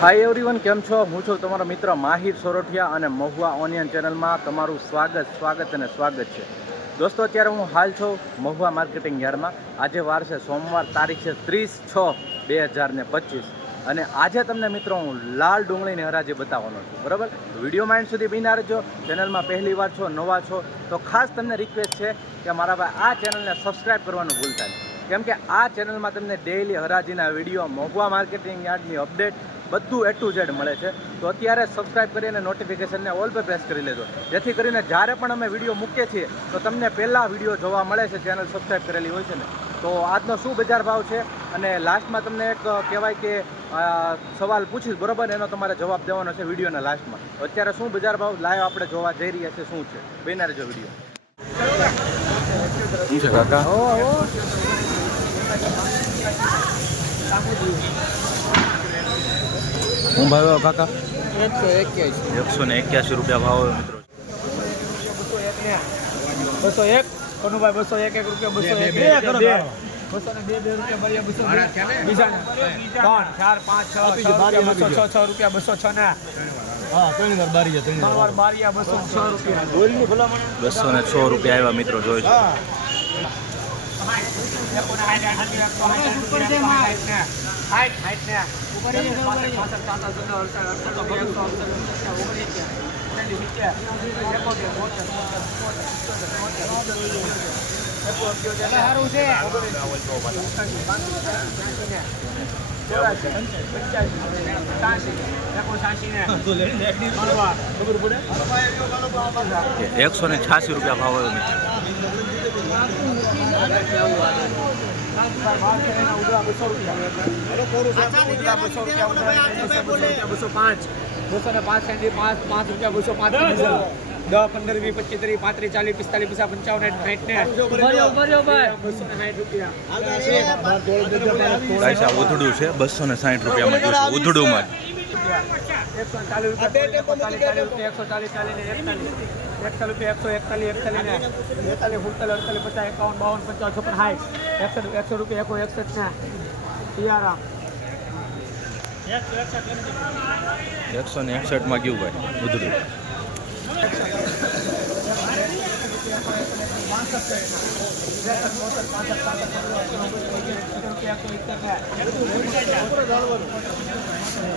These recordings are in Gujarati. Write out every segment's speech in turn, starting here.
હાય એવરીવન કેમ છો? હું છું તમારો મિત્ર માહિર સોરઠિયા અને મહુવા ઓનિયન ચેનલમાં તમારું સ્વાગત સ્વાગત અને સ્વાગત છે. દોસ્તો, અત્યારે હું હાલ છું મહુવા માર્કેટિંગ યાર્ડમાં. આજે વાર છે સોમવાર, તારીખ છે ત્રીસ છ બે હજાર ને પચીસ. અને આજે તમને મિત્રો હું લાલ ડુંગળીની હરાજી બતાવવાનો છું, બરાબર? વીડિયો માઇન્ડ સુધી બિના રહેજો. ચેનલમાં પહેલી વાર છો, નવા છો, તો ખાસ તમને રિક્વેસ્ટ છે કે મારા ભાઈ આ ચેનલને સબસ્ક્રાઈબ કરવાનું ભૂલતા નહીં. કેમ કે આ ચેનલમાં તમને ડેઈલી હરાજીના વીડિયો મહુવા માર્કેટિંગ યાર્ડની અપડેટ બધું એ ટુ ઝેડ મળે છે. તો અત્યારે સબસ્ક્રાઈબ કરીને નોટિફિકેશનને ઓલ પર પ્રેસ કરી લેજો. જેથી કરીને જ્યારે પણ અમે વીડિયો મૂકીએ છીએ તો તમને પહેલાં વીડિયો જોવા મળે છે ચેનલ સબસ્ક્રાઈબ કરેલી હોય છે ને. તો આજનો શું બજાર ભાવ છે? અને લાસ્ટમાં તમને એક કહેવાય કે સવાલ પૂછીશ બરોબર? એનો તમારે જવાબ દેવાનો છે વિડીયોના લાસ્ટમાં અત્યારે શું બજાર ભાવ? લાઈવ આપણે જોવા જઈ રહ્યા છે શું છે? બેનારે જો વીડિયો શું છે કાકા? હું ભાવ કાકા એકસો ને એક્યાસી રૂપિયા ભાવ આવ્યો મિત્રો બસો એક કનુભાઈ બસો એક એક રૂપિયા બસો એક બે. બસો ને બે બે રૂપિયા ભર્યા બસો બીજા ત્રણ ચાર પાંચ છ છ રૂપિયા બસો. છ છ રૂપિયા બસો છ ને બસો છ ને છ રૂપિયા આવ્યા મિત્રો જોઈ શકો. ખબર પડે એકસો ને છ્યાસી રૂપિયા ભાવ બસો પાંચ. બસો ને પાંચ પાંચ રૂપિયા બસો પાંચ. દસ પંદર વીસ પચીસ ત્રીસ પાંત્રીસ ચાલીસ પિસ્તાલીસ પચાસ પંચાવન સાઠ ને બસો ને સાઠ રૂપિયા. ઉધડું છે બસો ને સાઠ રૂપિયામાં ઉધડુંમાં એકસો ચાલીસ રૂપિયા એકસો ચાલીસ ચાલીસ એકતાલીસ એકતાલીસ રૂપિયા એકસો એકતાલીસ એકતાલીસ ને બેતાલીસ સુડતાલીસ અડતાલીસ પચાસ એકાવન બાવન પચાસ છપ્પન સાઠ એકસો એકસો રૂપિયા એકો એકસઠ ને. તિયારા એકસો ને એકસઠમાં ગયું ભાઈ ઉધડું.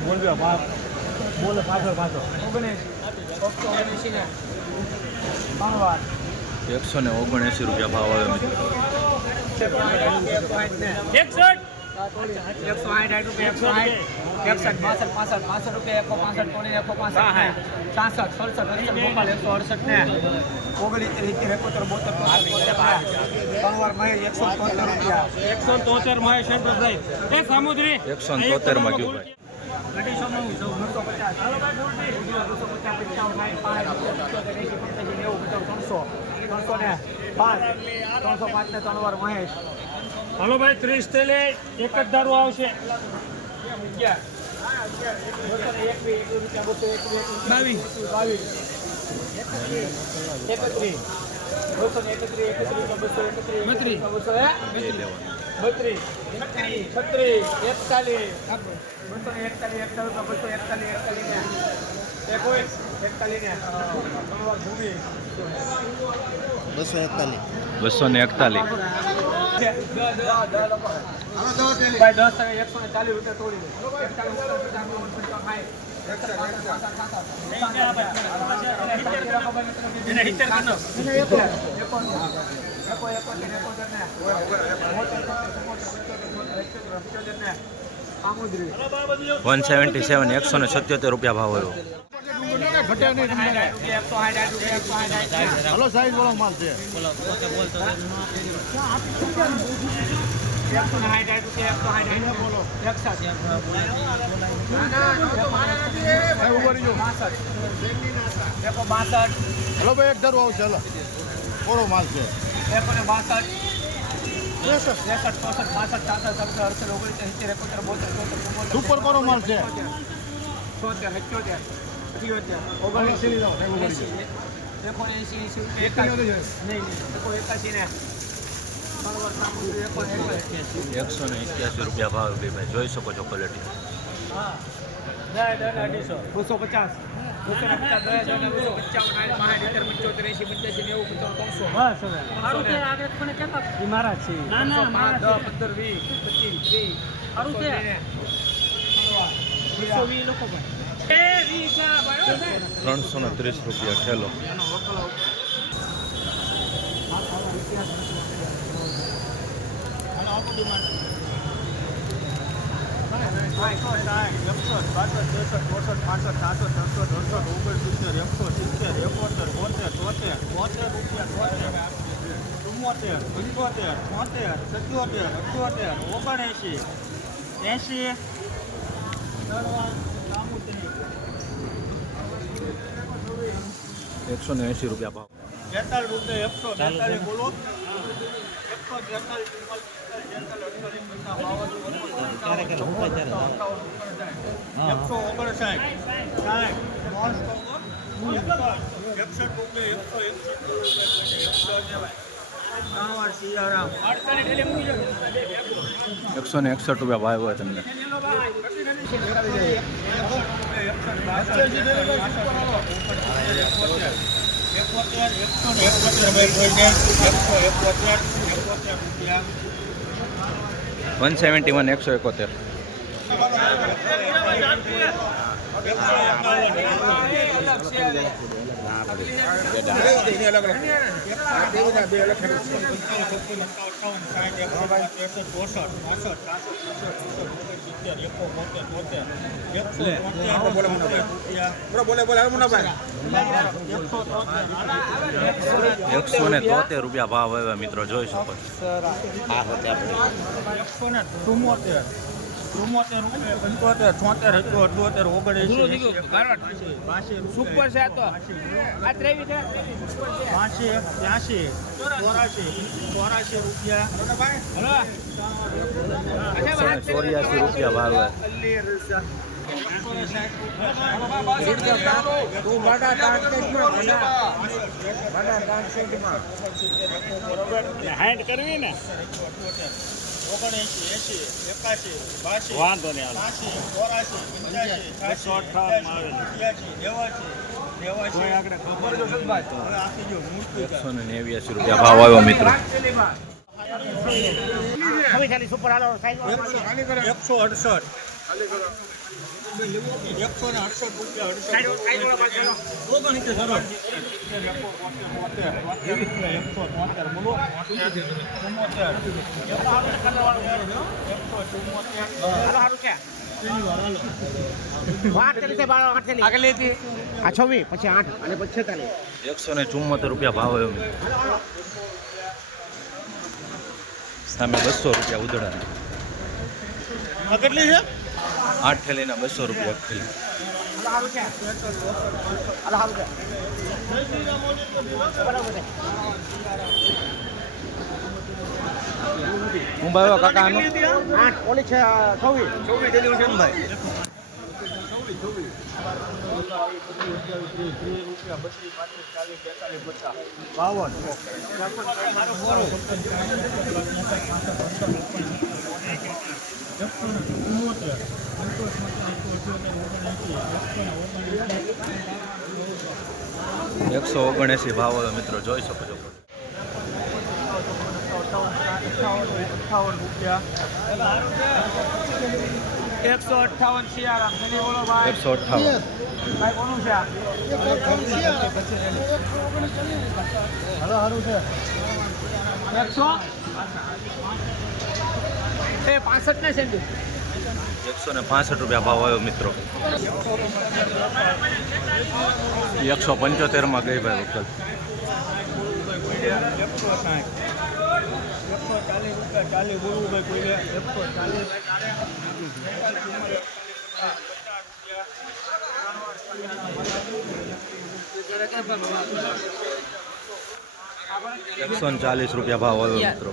બોલ બે બાપ બોલ પાછળ પાછળ ઓગણીસ એકસો ને ઓગણએંસી રૂપિયા ભાવ આવ્યો મિત્રો. એકસો એકસો આઠ આઠ રૂપિયા એકસો આઠ એકસઠ બાસઠ પાસઠ પાસઠ રૂપિયા એકસો પાસઠ કોણી એકસો પાસઠ સાસઠ સડસઠ અડસઠ ગોપાલ એકસો અડસઠ ને ઓગણીસ સિત્તેર એકોતેર બોતેર ત્રણ વાર મહેશ એકસો તોતેર રૂપિયા એકસો તોતેરમાં શેઠભાઈ એ સામુદ્રી એકસો ને તોતેરમાં ગયું ભાઈ અઢીસો નવ બસો પચાસ બસો પચાસ પંચાવન સાઠ પાંચ પંચોતેર એંસી પંચ્યાસી નેવું પચાસ ત્રણસો ત્રણસો ને પાંચ ત્રણસો પાંચ ને ત્રણ વાર મહેશ હલો ભાઈ ત્રીસ તેલે એક જ દારૂ આવશે. બસો એકતાલીસ. બસો ને એકતાલીસ. ભાઈ વન સેવન્ટી સેવન એકસો ને સત્યોતેર રૂપિયા ભાવ આવ્યો હલો સાઈઝ વાળો માલ છે એકસો બાસઠ હલો ભાઈ એક આવશે હલો કોરો માલ છે એકસો ને બાસઠ ત્રેસઠ ચોસઠ બાસઠ સાસઠ સત્તર અડસઠ ઓગણીસ સિત્તેર એકોતેર બોતેર ચોતેર ચુમ્મોતેર, સુપર કોરો માલ છે એકાસી નહીં નહીં એકો એકાસી ને એકસો ને એક્યાસી રૂપિયા ભાવ બે ભાઈ જોઈ શકો છો ક્વોલિટી બસો પચાસ બસો પચાસ પંચાવન પંચોતેર એંશી પંચ્યાસી નેવું પંચાવન ત્રણસો મારા છે દસ પંદર વીસ પચીસ ત્રીસ સારું છે. બસો વીસ લોકો ત્રણસો ને ત્રીસ રૂપિયા ઠેલો એસી. એકસો ને એંશી રૂપિયા ભાવ. બેતાલીસ રૂપિયા એકસો બેતાલીસ બોલો. એકસો એકસો ઓગણસાઠ. સાઠ એકસઠ. રૂપિયા એકસો એકસઠ. સિયારામ એકસો ને એકસઠ રૂપિયા ભાવ હોય તમને. વન સેવન્ટી વન એકસો એકોતેર. એકસો ને તોતેર રૂપિયા ભાવ આવ્યા મિત્રો જોઈ શકો છો. એકસો ને ચુમ્મોતેર ચુમ્મોતેર પંચોતેર છોતેર હતો અઠ્યોતેર ઓગણએંસી સુપર છે તો. આ ત્યાસી ચોરાશી ચોરાશી રૂપિયા. ચોર્યાસી રૂપિયા ભાવ હાઈટ કરવી ને? ઓગણએંસી એંસી એકાશી બાસી વાંધો નહીં. ત્યાસી ચોરાશી નેવાસી હવે આખી જો મૂર્તિ એકસો ને નેવ્યાસી રૂપિયા ભાવ આવ્યો મિત્રો. એકસો અડસઠ. એકસો ને અડસઠ. રૂપિયા આ છવ્વીસ પછી આઠ અને પછી છેતાલીસ એકસો ને ચુમ્મોતેર રૂપિયા ભાવ મિત્રો સામે બસો રૂપિયા ઉધડા કેટલી છે? આઠ થેલીના બસો રૂપિયા થેલી મુંબઈ કાકા આઠ ઓલી છે છવ્વીસ ચોવીસ ડેલી છે ભાઈ. બાવન એકસો ઓગણએંસી ભાવ આવ્યો મિત્રો જોઈ શકો છો. અઠાવન રૂપિયા એકસો અઠાવન સિયારામ જલ્દી બોલો ભાઈ. એકસો અઠ્ઠાવન. હાલો સારું છે. એકસો? એ પાસઠ ને સેન્ટી એકસો ને પાસઠ રૂપિયા ભાવ આવ્યો મિત્રો. એકસો પંચોતેરમાં ગઈ ભાઈ વખત. એકસો સાઠ એકસો ચાલીસ રૂપિયા ચાલીસ બોલવું ભાઈ કોઈને એકસો ચાલીસ એકસો ને ચાલીસ રૂપિયા ભાવ આવ્યો મિત્રો.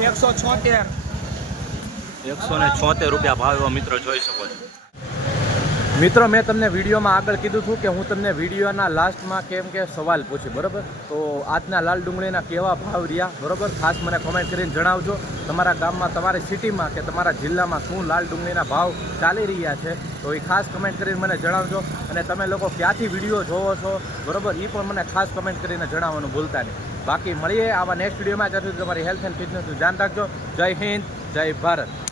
એકસો છોતેર. એકસો ને છોતેર રૂપિયા ભાવ મિત્રો જોઈ શકો છો. મિત્રો, મેં તમને વિડીયોમાં આગળ કીધું હતું કે હું તમને વિડીયોના લાસ્ટમાં કેમ કે સવાલ પૂછી બરાબર? તો આજના લાલ ડુંગળીના કેવા ભાવ રહ્યા, બરોબર? ખાસ મને કોમેન્ટ કરીને જણાવજો. તમારા ગામમાં, તમારી સિટીમાં કે તમારા જિલ્લામાં શું લાલ ડુંગળીના ભાવ ચાલી રહ્યા છે? તો એ ખાસ કમેન્ટ કરીને મને જણાવજો. અને તમે લોકો ક્યાંથી વીડિયો જોવો છો, બરાબર? એ પણ મને ખાસ કમેન્ટ કરીને જણાવવાનું ભૂલતા નહીં. બાકી મળીએ આવા નેક્સ્ટ વિડીયોમાં. ત્યાં તમારી હેલ્થ એન્ડ ફિટનેસનું ધ્યાન રાખજો. જય હિન્દ, જય ભારત.